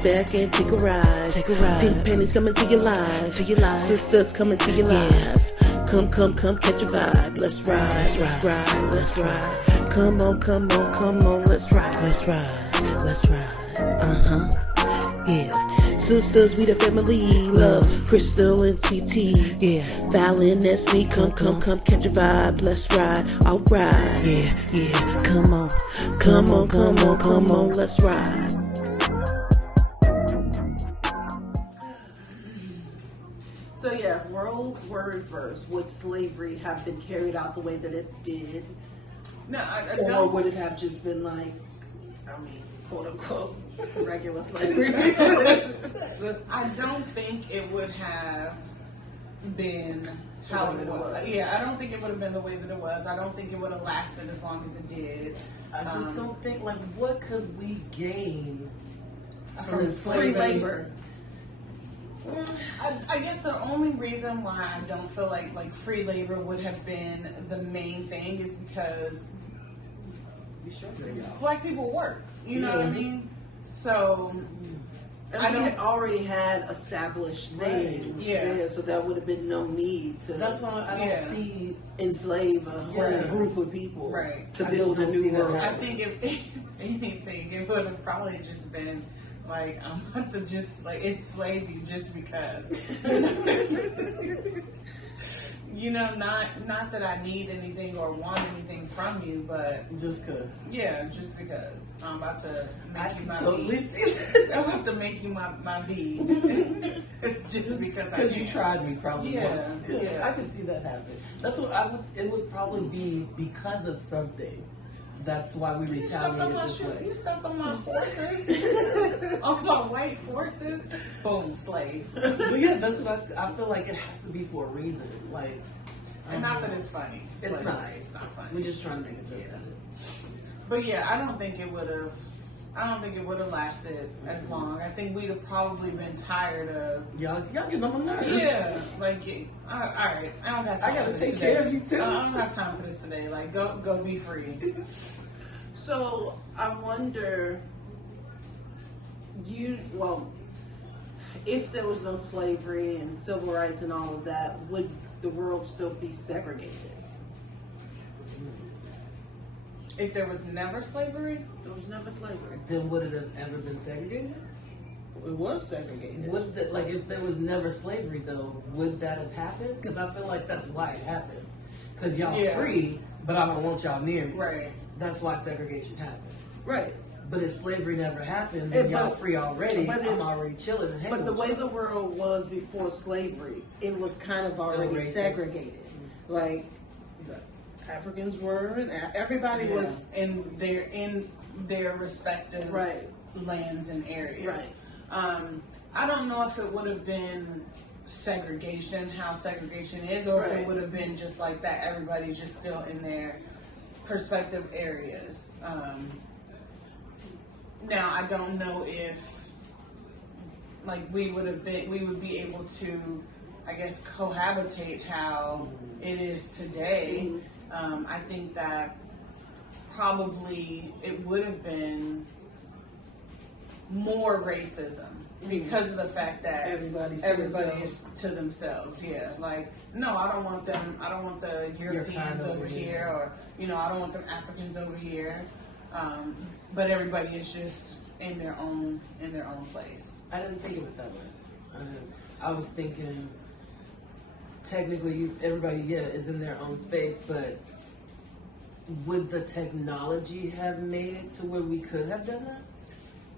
Back and take a ride. Pink panties coming to your life. Sisters coming to your life. Come, catch a vibe. Let's ride. Come on, let's ride. Yeah. Sisters, we the family. Love, Crystal and TT. Yeah. Fallon, that's me. Come, catch a vibe. Let's ride. Alright. Yeah. Come on, let's ride. So yeah, roles were reversed. Would slavery have been carried out the way that it did? No, I or don't. would it have just been like, quote unquote, regular slavery? I don't think it would have been how it was. Yeah, I don't think it would have been the way that it was. I don't think it would have lasted as long as it did. I just don't think, like, what could we gain from free labor? I guess the only reason why I don't feel like free labor would have been the main thing is because black people work. You know what I mean? So I had already had established things. Yeah. So there would have been no need to. That's why I don't see enslave a whole group of people to build a new world. I think if anything, it would have probably just been like, I'm about to just enslave you just because. You know, not that I need anything or want anything from you, but just because. Yeah, just because I'm about to make you my bee. I'm about to make you my bee. just because you tried me probably once. Yeah, I can see that happen. That's what it would probably be because of something. That's why we retaliated this way. You stepped on my forces, on my white forces. Boom, slave. But yeah, that's what I feel like it has to be for a reason. Like, and not that it's funny. It's not. It's not funny. We're just trying to make a joke out of it. But yeah, I don't think it would have. I don't think it would have lasted as long. I think we'd have probably been tired of y'all getting on my nerves. Yeah, all right. I don't got time. I gotta for this take today. care of you too. I don't have time for this today. Like, go be free. So I wonder, if there was no slavery and civil rights and all of that, would the world still be segregated? If there was never slavery? There was never slavery. Then would it have ever been segregated? It was segregated. If there was never slavery, though, would that have happened? Because I feel like that's why it happened. Because y'all free, but I don't want y'all near me. Right. That's why segregation happened. Right. But if slavery never happened, then y'all free already. I'm already chilling and hanging. But the way the world was before slavery, it was kind of already segregated. Like, the Africans were, and everybody was in their respective lands and areas. Right. I don't know if it would have been segregation, how segregation is, or if it would have been just like that. Everybody's just still in their perspective areas. Now I don't know if we would be able to, I guess, cohabitate how it is today. I think that probably it would have been more racism because of the fact that everybody is to themselves. Yeah, no, I don't want them. I don't want the Europeans over here, or I don't want them Africans over here. But everybody is just in their own place. I didn't think of it that way. I was thinking technically everybody is in their own space, but would the technology have made it to where we could have done that?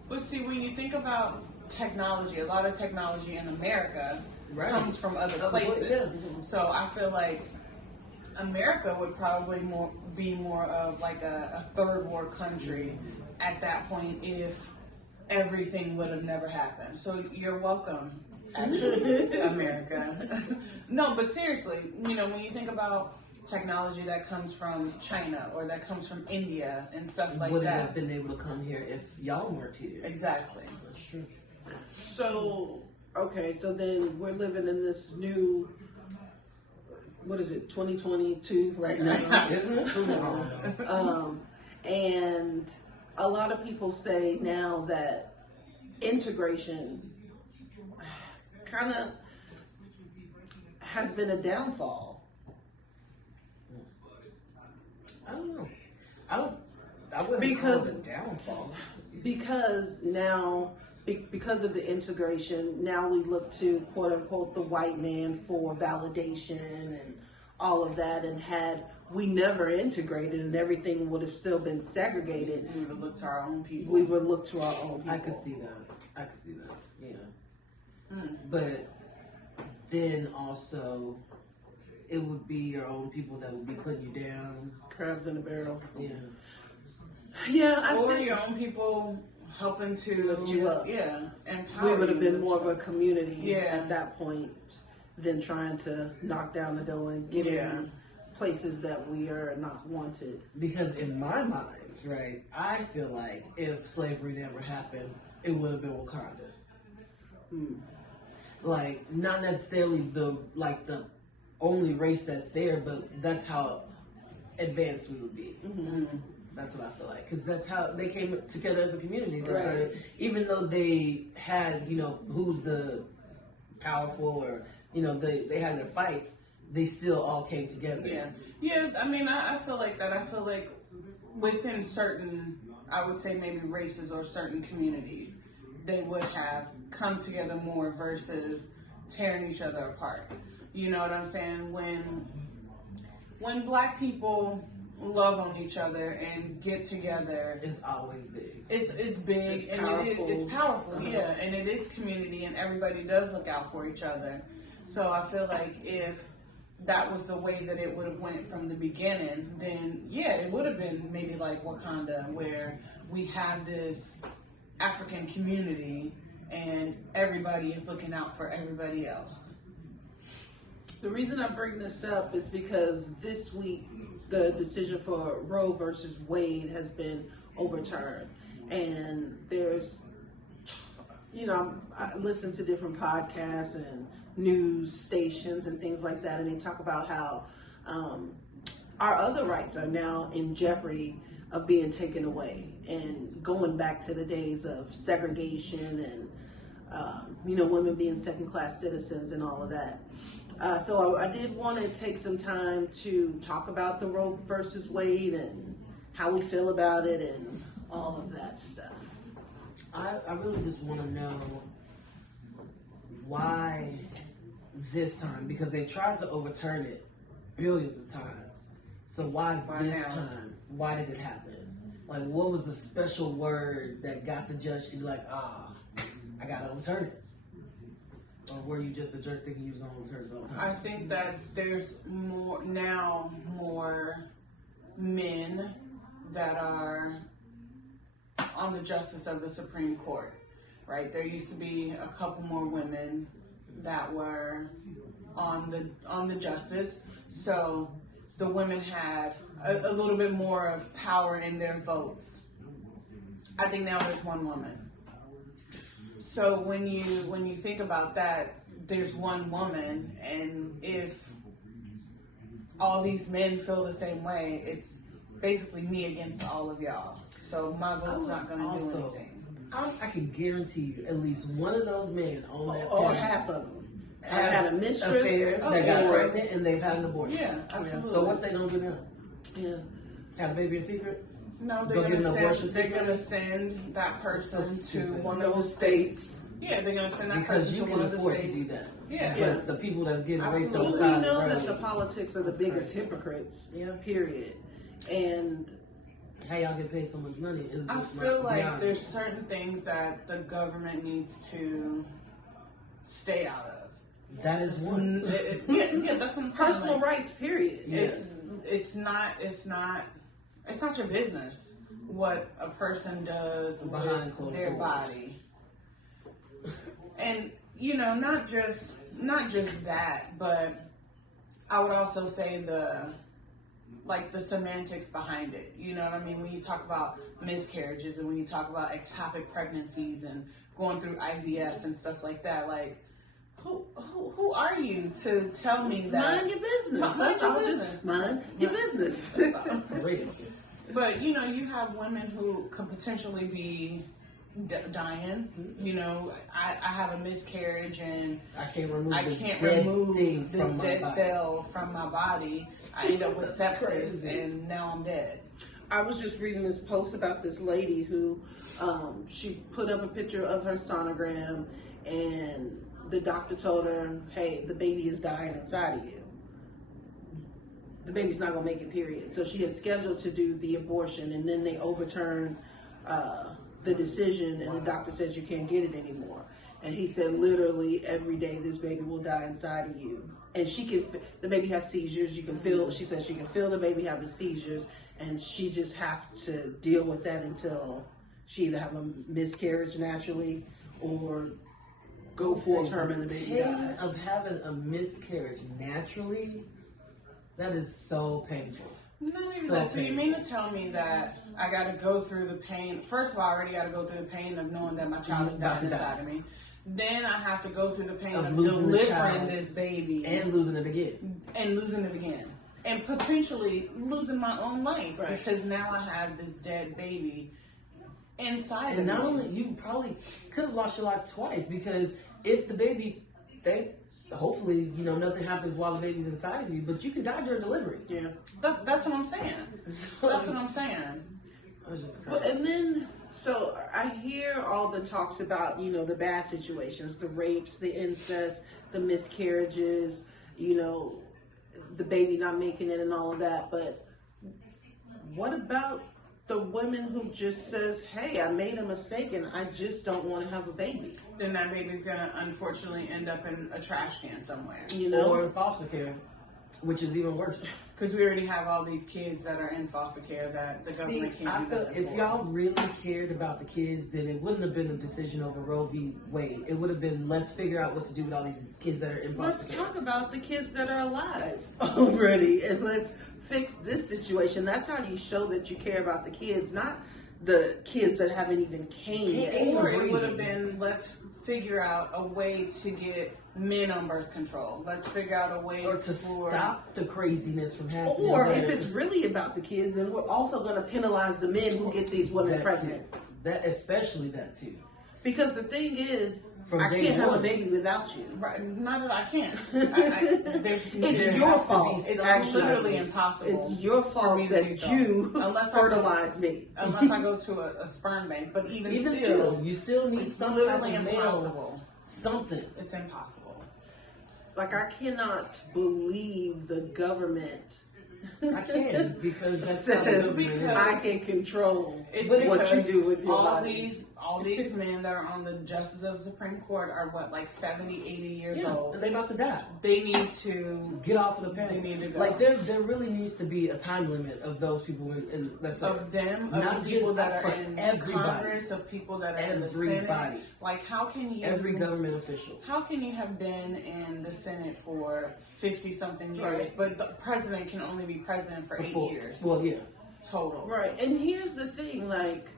But see, when you think about technology, a lot of technology in America comes from other places. So I feel like America would probably be more of like a third world country at that point if everything would have never happened. So you're welcome, actually, America. No, but seriously, when you think about technology that comes from China or that comes from India and stuff like wouldn't that. have been able to come here if y'all weren't here. Exactly. That's true. So, so then we're living in this new, 2022 right now. And a lot of people say now that integration kind of has been a downfall. I don't know. I wouldn't call it a downfall. Because now, because of the integration, now we look to quote unquote the white man for validation and all of that. And had we never integrated and everything would have still been segregated, We would have looked to our own people. we would look to our own people. I could see that. Yeah. But then also, it would be your own people that would be putting you down. Crabs in a barrel. Yeah. Yeah, or your own people helping to lift you up. Yeah, empower We would have you. been more of a community Yeah. at that point than trying to knock down the door and get in places that we are not wanted. Because in my mind, right, I feel like if slavery never happened, it would have been Wakanda. Like, not necessarily the only race that's there, but that's how advanced we would be. That's what I feel like, because that's how they came together as a community. They started, even though they had, who's the powerful, or they had their fights, they still all came together. Yeah. I mean, I feel like that. I feel like within certain, I would say maybe races or certain communities, they would have come together more versus tearing each other apart. You know what I'm saying? When Black people love on each other and get together, It's always big. it's big, It's and powerful. it's powerful, yeah, and it is community, and everybody does look out for each other. So I feel like if that was the way that it would have went from the beginning, then yeah, it would have been maybe like Wakanda, where we have this African community and everybody is looking out for everybody else. The reason I bring this up is because this week the decision for Roe versus Wade has been overturned. And there's, I listen to different podcasts and news stations and things like that, and they talk about how our other rights are now in jeopardy of being taken away and going back to the days of segregation and, women being second-class citizens and all of that. So I did want to take some time to talk about the Roe versus Wade and how we feel about it and all of that stuff. I really just want to know why this time, because they tried to overturn it billions of times. So why this now? time? Why did it happen? Like, what was the special word that got the judge to be like, I gotta overturn it? Or were you just a jerk thinking you was gonna overturn it all the time? I think that there's more men that are on the justice of the Supreme Court, right? There used to be a couple more women that were on the justice, so the women had a little bit more of power in their votes. I think now there's one woman. So when you think about that, there's one woman, and if all these men feel the same way, it's basically me against all of y'all. So my vote's not going to do anything. I can guarantee you, at least one of those men on that Or panel half of them. I had a mistress affair that got pregnant and they've had an abortion. Yeah, absolutely. So what they gonna do now? Yeah. Have a baby in secret? No, Go get an abortion they're secret? gonna send that person to stupid. one of the Those states. Yeah, they're gonna send that Because person you to can one of the afford to states. do that. Yeah. But the people that's getting raped on the We side know of the that the road, politics are the biggest hypocrites. Yeah. Period. And how y'all get paid so much money is I just feel not like beyond. there's certain things that the government needs to stay out of. That is one. Yeah, that's what I'm saying. personal Like, rights. Period. it's not your business what a person does Behind with closed their doors. body. And not just that, but I would also say the semantics behind it. You know what I mean? When you talk about miscarriages and when you talk about ectopic pregnancies and going through IVF and stuff like that, like who are you to tell me that? Mind your business. Mind your business. Just mind your business. For real. But you have women who could potentially be dying. You know, I have a miscarriage and I can't remove this dead cell from my body. I end up with sepsis and now I'm dead. I was just reading this post about this lady who she put up a picture of her sonogram, and the doctor told her, hey, the baby is dying inside of you. The baby's not going to make it, period. So she had scheduled to do the abortion, and then they overturned the decision, and the doctor says you can't get it anymore. And he said, literally, every day this baby will die inside of you. And the baby has seizures. You can feel, she says she can feel the baby having seizures, and she just has to deal with that until she either have a miscarriage naturally or go full term and the baby dies. Of having a miscarriage naturally, that is so painful. Not even that. So you mean to tell me that I got to go through the pain? First of all, I already got to go through the pain of knowing that my child is dying inside of me. Then I have to go through the pain of delivering this baby. And losing it again. And potentially losing my own life. Right. Because now I have this dead baby inside of me. And not only, you probably could have lost your life twice, because if the baby, hopefully, you know, nothing happens while the baby's inside of you, but you could die during delivery. Yeah. That's what I'm saying. That's what I'm saying. I was just crying. And then, so I hear all the talks about, you know, the bad situations, the rapes, the incest, the miscarriages, you know, the baby not making it and all of that. But what about the women who just says, hey, I made a mistake and I just don't want to have a baby? Then that baby's going to unfortunately end up in a trash can somewhere. You know? Or in foster care, which is even worse. Because we already have all these kids that are in foster care that the government can't do nothing for. If y'all really cared about the kids, then it wouldn't have been a decision over ROE V WADE. It would have been, let's figure out what to do with all these kids that are in foster care. Let's talk about the kids that are alive already, and let's fix this situation. That's how you show that you care about the kids, not the kids that haven't even came yet. Or it would have been, let's figure out a way to get men on birth control. Let's figure out a way to stop the craziness from happening. Or if it's really about the kids, then we're also going to penalize the men who get these women pregnant. Especially that too. Because the thing is, I can't have a baby without you. Right? Not that I can't. It's your fault. It's actually literally impossible. It's your fault that you fertilize me. Unless I go to a sperm bank. But even still, you still need something impossible. Something. It's impossible. Like, I cannot believe the government. I can, because that's says I can control what you do with your body. All these men that are on the justice of the Supreme Court are what, like 70, 80 years old. And they're about to die. They need to get off of the pen. They need to go. Like, there really needs to be a time limit of those people of the people that are in Congress, of people that are in the Senate. Like, how can you? Every government official. How can you have been in the Senate for 50-something years, but the president can only be president for 8 years? Well, yeah. Total. Right. And here's the thing, like,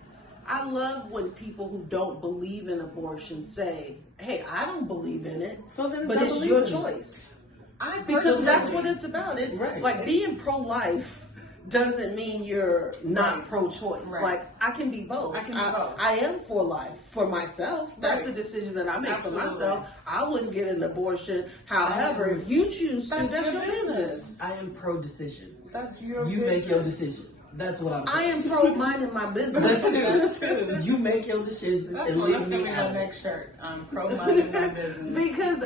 I love when people who don't believe in abortion say, hey, I don't believe in it, but it's your choice. Because that's what it's about. It's like being pro-life doesn't mean you're not pro-choice. Like, I can be both. I am for life for myself. That's the decision that I make for myself. I wouldn't get an abortion. However, if you choose to, that's your business. I am pro-decision. That's your business. You make your decision. That's what I am pro-minding my business. That's too. You make your decision. That's going to be our next shirt. I'm pro-minding my business. Because,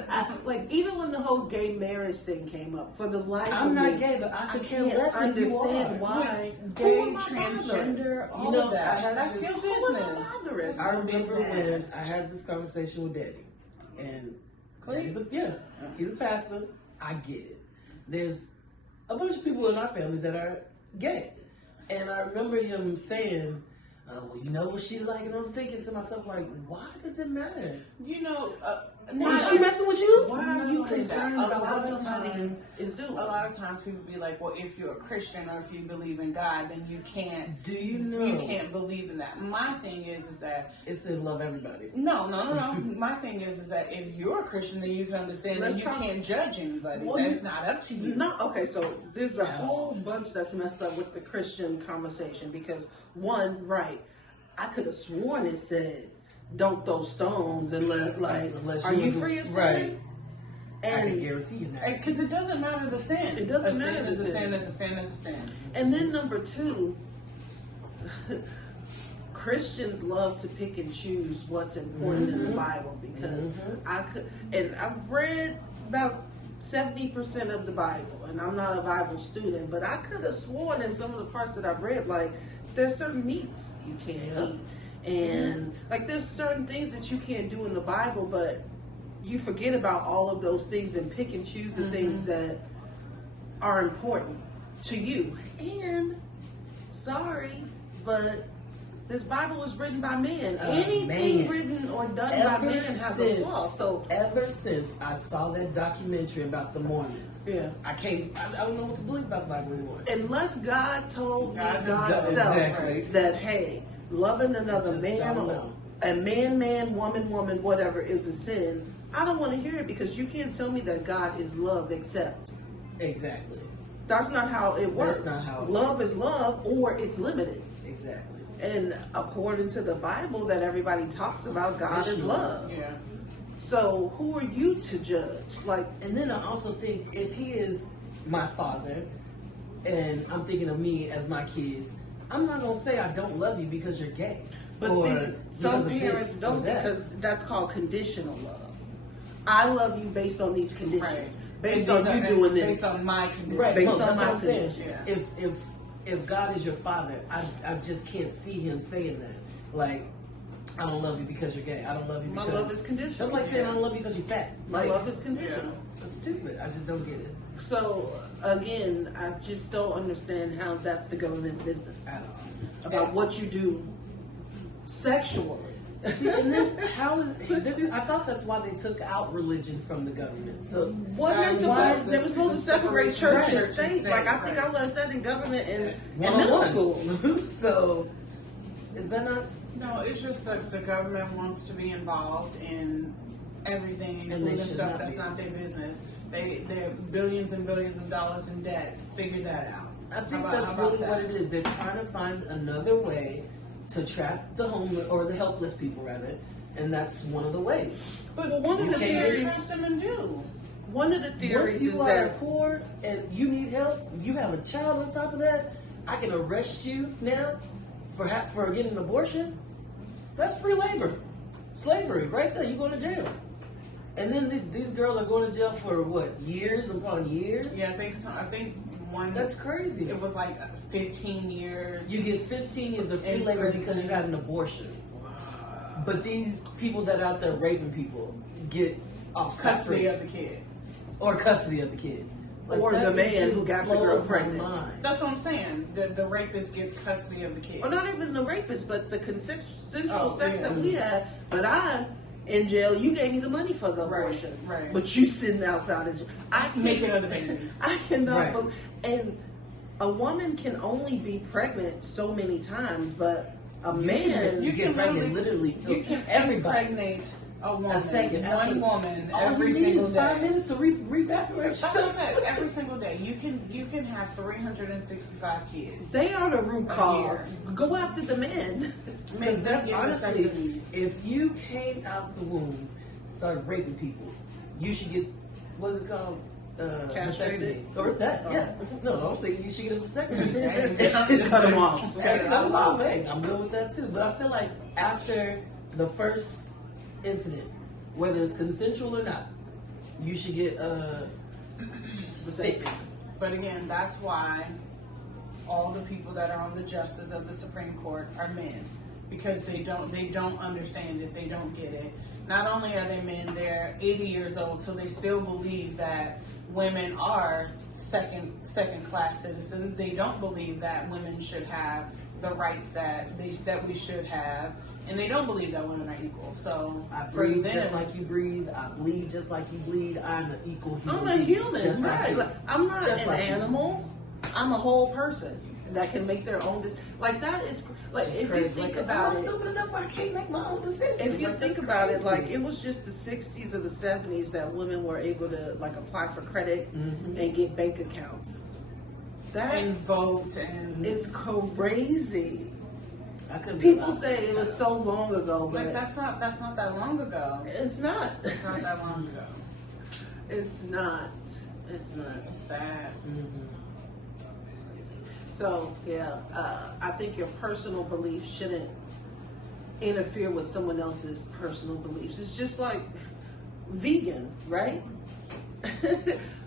even when the whole gay marriage thing came up, for the life I'm not gay, but I could care less understand why gay, transgender, all of that. That's your business. I remember when I had this conversation with Daddy, and he's a pastor. I get it. There's a bunch of people in our family that are gay. And I remember him saying, well, you know what she's like? And I was thinking to myself, like, why does it matter? You know, is she messing with you? Why are you concerned about what somebody is doing? A lot of times people be like, well, if you're a Christian or if you believe in God, then you can't. Do you know? You can't believe in that. My thing is that it says love everybody. No. My thing is that if you're a Christian, then you can understand that you can't judge anybody. That's not up to you. Okay, so there's a whole bunch that's messed up with the Christian conversation because I could have sworn it said don't throw stones unless are you free of sin? Right. And I can guarantee you that. Because it doesn't matter the sin. It doesn't matter sin the is a sin. sin. Is a sin. Is a sin. And then number two, Christians love to pick and choose what's important in the Bible because I've read about 70% of the Bible, and I'm not a Bible student, but I could have sworn in some of the parts that I've read, like there's certain meats you can't eat, and like there's certain things that you can't do in the Bible, but you forget about all of those things and pick and choose the things that are important to you. And sorry, but this Bible was written by men. Anything written or done by men has a flaw. So ever since I saw that documentary about the Mormons, I don't know what to believe about the Bible anymore. Unless God told me God's exactly. self that, hey, loving another man, woman, whatever is a sin, I don't want to hear it, because you can't tell me that God is love except. Exactly. That's not how it works. That's not how it love is love, or it's limited. Exactly. And according to the Bible that everybody talks about, God is love. Yeah. So who are you to judge? And then I also think if he is my father, and I'm thinking of me as my kids, I'm not gonna say I don't love you because you're gay. But see, some parents don't, because that's called conditional love. I love you based on these conditions, based on you doing this, based on my conditions. Right, based on my conditions. Yeah. If God is your father, I just can't see him saying that. Like, I don't love you because you're gay. I don't love you because... My love is conditional. That's like saying I don't love you because you're fat. My love is conditional. Yeah. That's stupid. I just don't get it. So, again, I just don't understand how that's the government's business. At all. About what you do sexually. See, and then I thought that's why they took out religion from the government. So they were supposed to separate church and state. Like, I think I learned that in government in middle school. So, is that not? No, it's just that the government wants to be involved in everything, And they including should stuff not that's be. not their business. They're billions and billions of dollars in debt. Figure that out. I think that's really what it is. They're trying to find another way to trap the homeless, or the helpless people rather, and that's one of the ways. But one of the theories, trap them and do. One of the theories Once you is are that poor and you need help, you have a child on top of that, I can arrest you now for getting an abortion. That's free labor, slavery, right there. You're going to jail, and then these girls are going to jail for what, years upon years? Yeah, I think so. I think one. That's crazy. It was like 15 years. You get 15 years of free labor because you had an abortion. But these people that are out there raping people get Custody of the kid. Or custody of the kid. Or the man who got the girl pregnant. That's what I'm saying. The rapist gets custody of the kid. Or not even the rapist, but the consensual sex that we had. But I'm in jail. You gave me the money for the abortion. Right. But you sitting outside of jail. Making other babies. I cannot believe. And a woman can only be pregnant so many times, but a man... You get pregnant literally. You can impregnate a woman, one woman, all every you need single is day. 5 minutes to re-evaporate. That's what I said. Every single day, you can have 365 kids. They are the root cause. Go after the men. Because that's honestly, if you came out the womb, started raping people, you should get, what's it called? Castrated? Or that, yeah. No, I was thinking you should get a vasectomy. Cut them off. I'm good with that too. But I feel like after the first incident, whether it's consensual or not, you should get fixed. But again, that's why all the people that are on the justice of the Supreme Court are men, because they don't understand it, they don't get it. Not only are they men, they're 80 years old, so they still believe that women are second class citizens. They don't believe that women should have the rights that we should have, and they don't believe that women are equal. So I breathe just like you breathe. I bleed just like you bleed. I'm an equal human. I'm a human, just right? Like I'm not just an animal. I'm a whole person that can make their own decisions. Like that is like if you think about it. I'm stupid enough I can't make my own decisions. If you think about it, like it was just the 60s or the 70s that women were able to like apply for credit and get bank accounts. That and vote and is crazy. People say it was so long ago, but Like that's not that long ago. it's not. It's not that long ago. It's not. It's not. It's sad. So yeah, I think your personal beliefs shouldn't interfere with someone else's personal beliefs. It's just like vegan, right?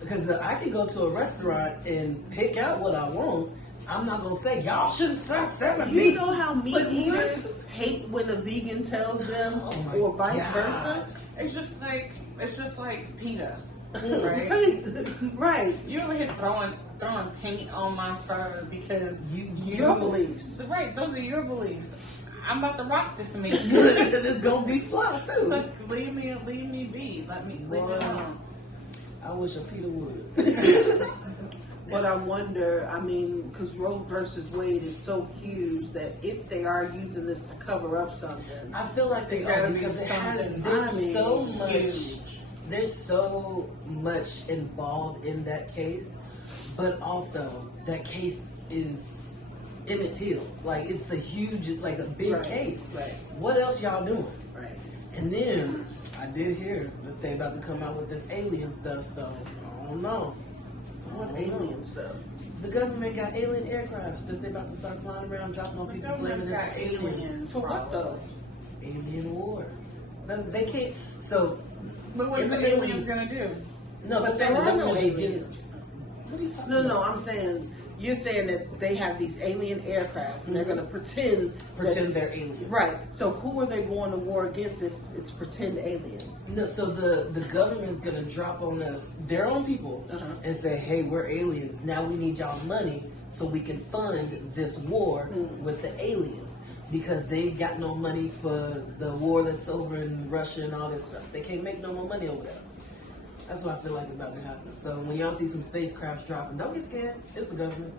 Because I can go to a restaurant and pick out what I want. I'm not gonna say y'all shouldn't stop serving meat. You know how meat eaters hate when a vegan tells them, or vice versa. It's just like PETA, right? Right. You ever hit throwing paint on my fur because your beliefs. Right, those are your beliefs. I'm about to rock this meat. It's gonna be fly too. Like, leave me be. Leave me alone. I wish a PETA would. But I wonder, I mean, because Roe versus Wade is so huge that if they are using this to cover up something, I feel like they are because there's so much involved in that case, but also that case is in its heel. Like it's a huge, like a big case. Right. What else y'all doing? Right. And then I did hear that they about to come out with this alien stuff, so I don't know. What alien stuff? The government got alien aircrafts that they about to start flying around, dropping on people, blaming this got aliens. For what though? Alien war. They can't. So, but what are the aliens gonna do? No, but there are no aliens. aliens. What are you talking about? No, I'm saying you're saying that they have these alien aircrafts and they're going to pretend they're aliens. Right. So who are they going to war against if it's pretend aliens? No, so the government's going to drop on us their own people and say, hey, we're aliens. Now we need y'all's money so we can fund this war with the aliens. Because they got no money for the war that's over in Russia and all this stuff. They can't make no more money over there. That's what I feel like is about to happen. So when y'all see some spacecrafts dropping, don't get scared. It's the government.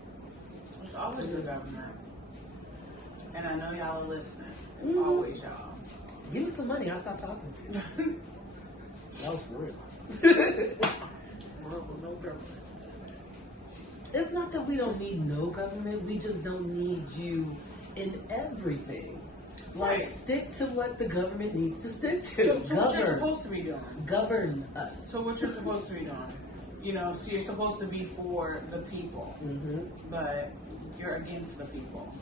It's always the government. And I know y'all are listening. It's always y'all. Give me some money. I'll stop talking. That was for real. World with no government. It's not that we don't need no government. We just don't need you in everything. Like, stick to what the government needs to stick to. So what you're supposed to be doing. Govern us. So what you're supposed to be doing. You know, so you're supposed to be for the people. But you're against the people.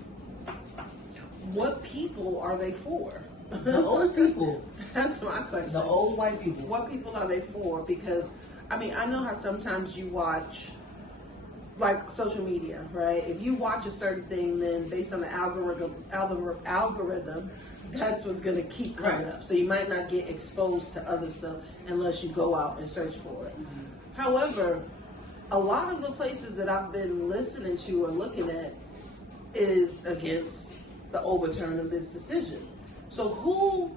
What people are they for? The old people. That's my question. The old white people. What people are they for? Because, I mean, I know how sometimes you watch, like, social media, right? If you watch a certain thing, then based on the algorithm, that's what's going to keep coming up. So you might not get exposed to other stuff unless you go out and search for it. However, a lot of the places that I've been listening to or looking at is against the overturn of this decision. So who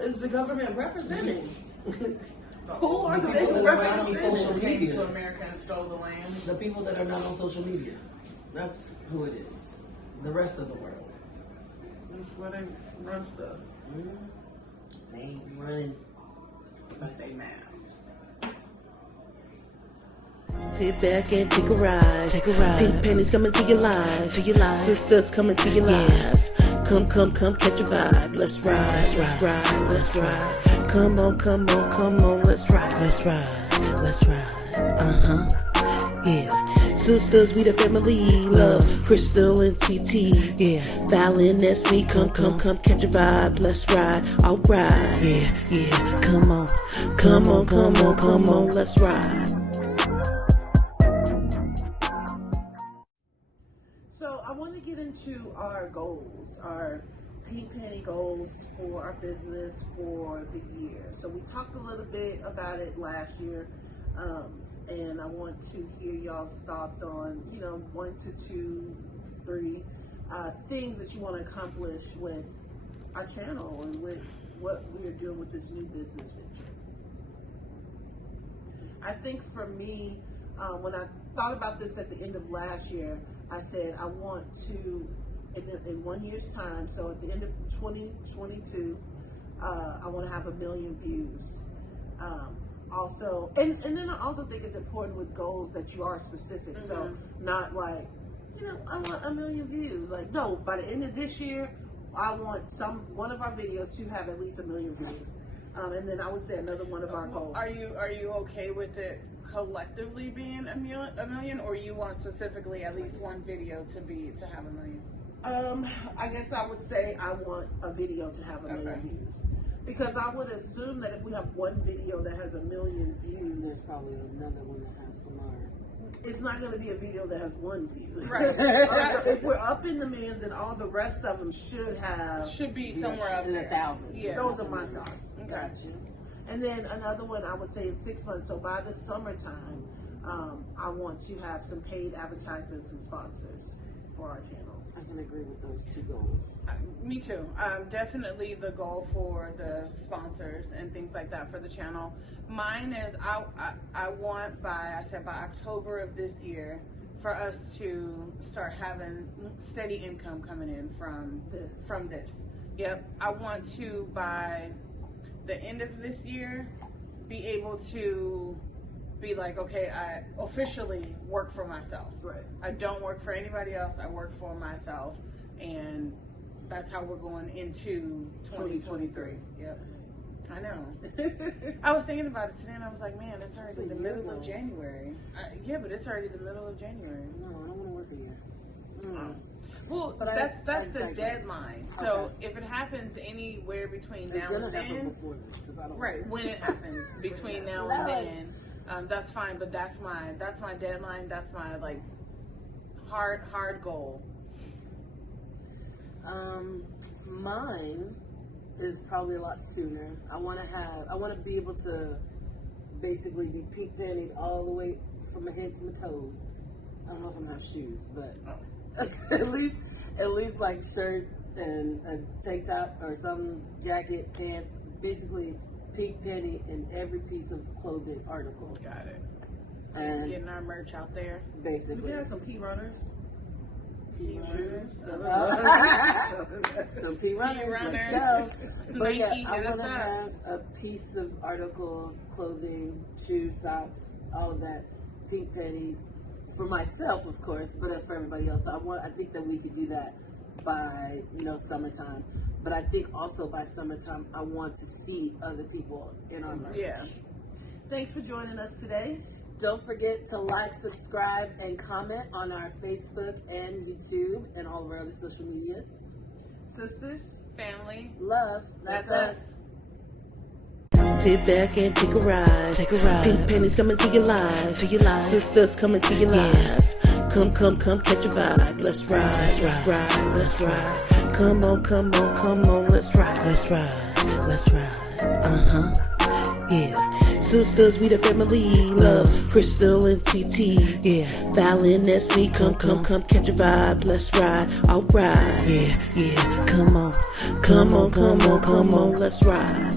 is the government representing? Who are the people representing? Came to America and stole the land. The people that are not on social media. That's who it is. The rest of the world. That's where they run stuff. They ain't running. But they mad. Sit back and take a ride. Pink pennies coming to your life. Sisters coming to your life. Come, catch a vibe. Let's ride. Come on, let's ride. Yeah. Sisters, we the family. Love, Crystal and TT. Yeah. Fallon, that's me. Come, catch a vibe. Let's ride. Alright. Yeah. Come on, let's ride. So I want to get into our goals, our pink penny goals for our business for the year. So we talked a little bit about it last year, and I want to hear y'all's thoughts on, 1 to 2, 3 things that you want to accomplish with our channel and with what we are doing with this new business venture. I think for me, when I thought about this at the end of last year, I said I want to, in 1 year's time, so at the end of 2022, I want to have 1 million views. Also, and then I also think it's important with goals that you are specific. So not like I want 1 million views. Like, no, by the end of this year, I want one of our videos to have at least 1 million views. And then I would say another one of our goals. Are you okay with it collectively being a million, or you want specifically at least one video to have 1 million? I guess I would say I want a video to have 1 million views. Because I would assume that if we have one video that has 1 million views, there's probably another one that has some more. It's not going to be a video that has 1 view. Right. So if we're up in the millions, then all the rest of them should be somewhere up in there. 1,000. Yeah. Those are my thoughts. Gotcha. And then another one I would say in 6 months. So by the summertime, I want to have some paid advertisements and sponsors for our channel. I can agree with those 2 goals. Me too. Definitely the goal for the sponsors and things like that for the channel. Mine is I want by October of this year for us to start having steady income coming in from this. Yep. I want to by the end of this year be able to be like, okay, I officially work for myself. Right. I don't work for anybody else. I work for myself, and that's how we're going into 2023. Yep. I know. I was thinking about it today, and I was like, man, it's already the middle of January. Yeah, but it's already the middle of January. No, I don't want to work a year. Well, but that's the deadline. So if it happens anywhere between now and then, right, when it happens between now and then, that's fine. But that's my deadline. That's my like hard goal. Mine is probably a lot sooner. I want to be able to basically be pink pantied all the way from my head to my toes. I don't know if I'm gonna have shoes, but at least like shirt and a tank top or some jacket, pants, basically pink panty in every piece of clothing article. Got it. And getting our merch out there. Basically. We have some P runners. Some P runners. Let's go. But yeah, I want to have a piece of article, clothing, shoes, socks, all of that, pink panties for myself, of course, but for everybody else. I think that we could do that by summertime. But I think also by summertime, I want to see other people in our merch. Yeah. Thanks for joining us today. Don't forget to like, subscribe, and comment on our Facebook and YouTube and all of our other social medias. Sisters, family, love. That's us. Sit back and take a ride. Pink pennies coming to your life. Sisters coming to your life. Come, catch a vibe. Let's ride. Come on, let's ride. Yeah. Sisters, we the family. Love, Crystal and TT. Yeah. Fallon, that's me. Come, catch a vibe. Let's ride. Alright. Yeah. Come on, let's ride.